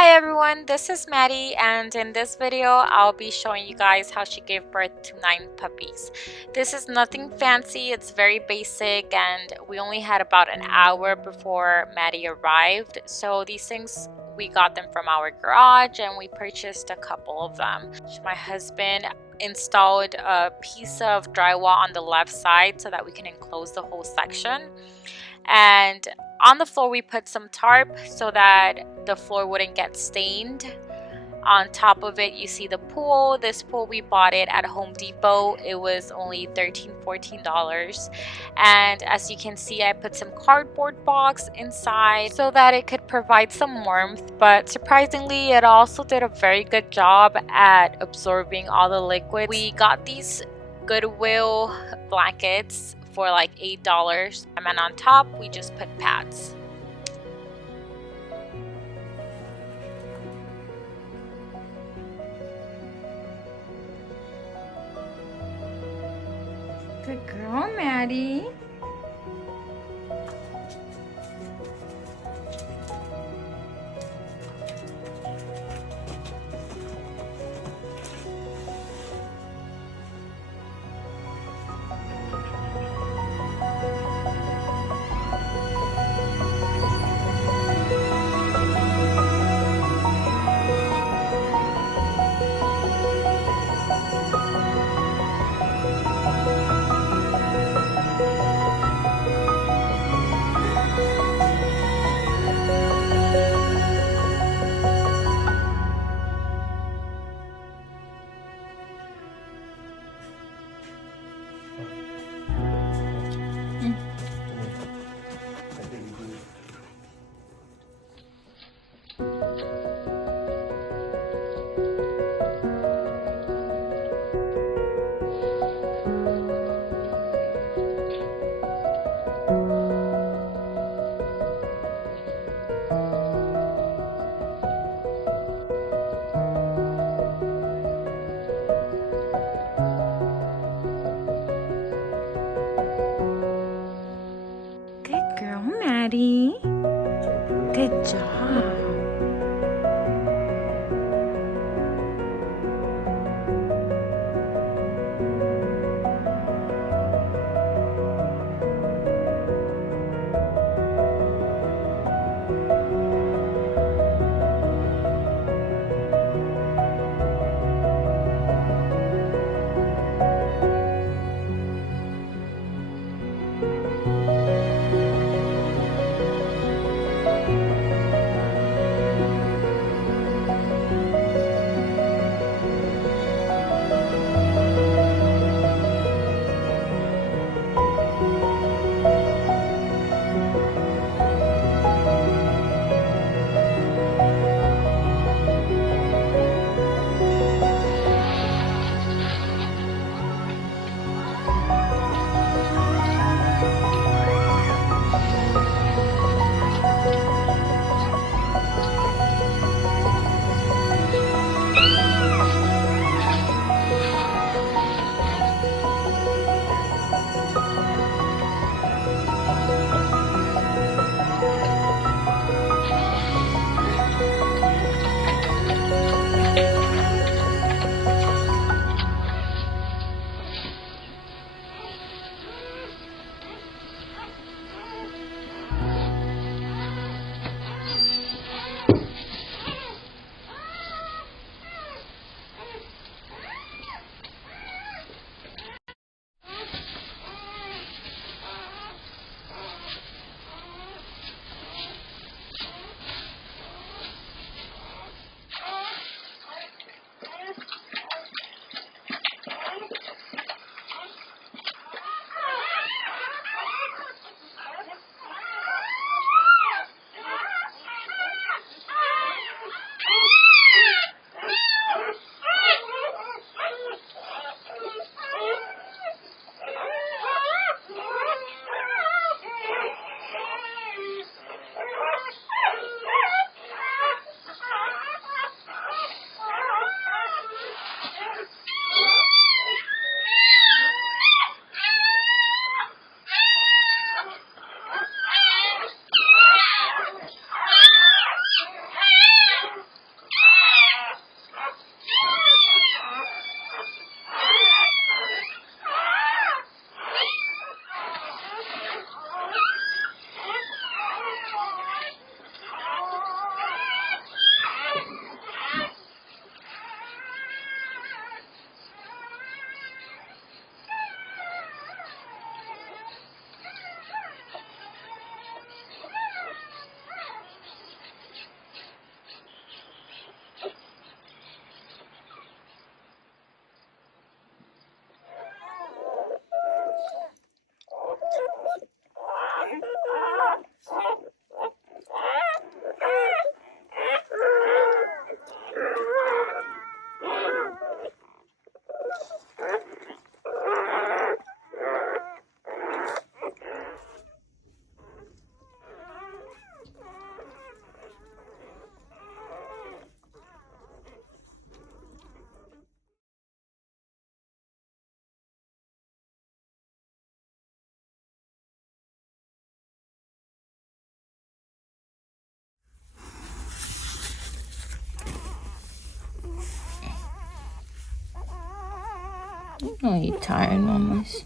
Hi everyone, this is Maddie, and in this video I'll be showing you guys how she gave birth to 9 puppies. This is nothing fancy, it's very basic, and we only had about an hour before Maddie arrived. So these things, we got them from our garage and we purchased a couple of them. My husband installed a piece of drywall on the left side so that we can enclose the whole section. And on the floor we put some tarp so that the floor wouldn't get stained. On top of it you see the pool. This pool we bought it at Home Depot. It was only $13-14, and as you can see I put some cardboard box inside so that it could provide some warmth, but surprisingly it also did a very good job at absorbing all the liquid. We got these Goodwill blankets for like $8, and on top we just put pads. Good girl, Maddie. Oh, you tired, mamas?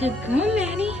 Good girl, Maddie.